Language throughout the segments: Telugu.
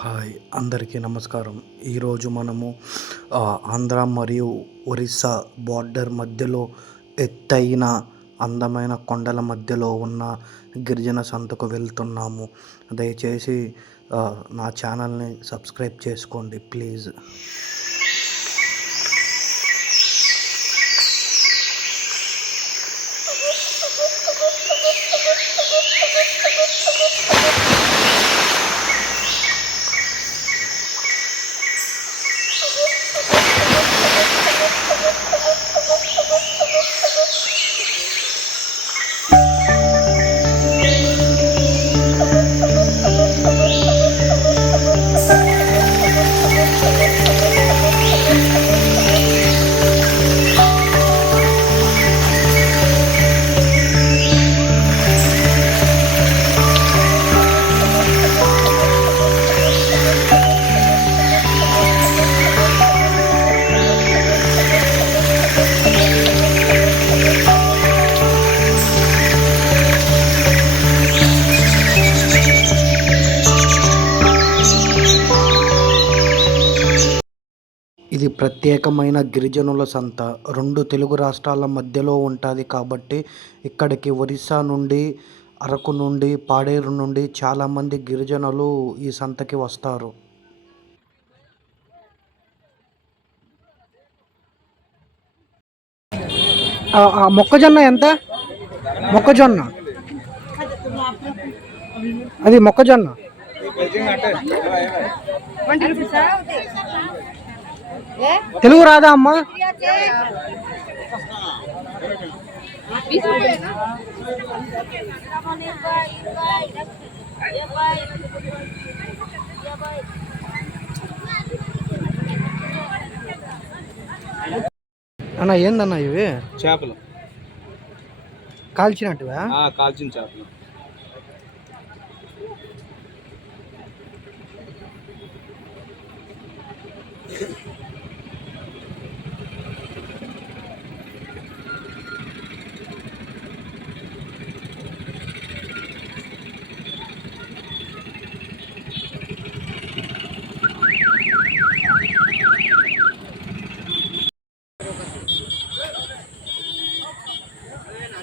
హాయ్ అందరికీ నమస్కారం. ఈరోజు మనము ఆంధ్ర మరియు ఒరిస్సా బార్డర్ మధ్యలో ఎత్తైన అందమైన కొండల మధ్యలో ఉన్న గిరిజన సంతకు వెళ్తున్నాము. దయచేసి నా ఛానల్ని సబ్స్క్రైబ్ చేసుకోండి ప్లీజ్. ఇది ప్రత్యేకమైన గిరిజనుల సంత. రెండు తెలుగు రాష్ట్రాల మధ్యలో ఉంటుంది కాబట్టి ఇక్కడికి ఒరిస్సా నుండి అరకు నుండి పాడేరు నుండి చాలామంది గిరిజనులు ఈ సంతకి వస్తారు. మొక్కజొన్న ఎంత? మొక్కజొన్న. అది మొక్కజొన్న. తెలుగు రాదా అమ్మా? అన్న ఏందన్న ఇవి? చేపలు. కాల్చినట్టువా? ఆ, కాల్చిన చేపలు.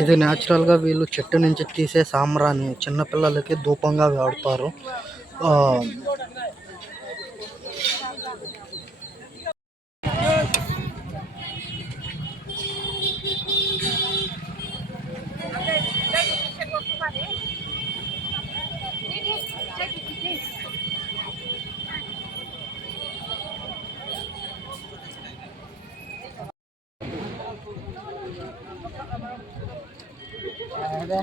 ఇది న్యాచురల్గా వీళ్ళు చెట్టు నుంచి తీసే సాంబ్రాన్ని చిన్నపిల్లలకి ధూపంగా వాడతారు. Yeah.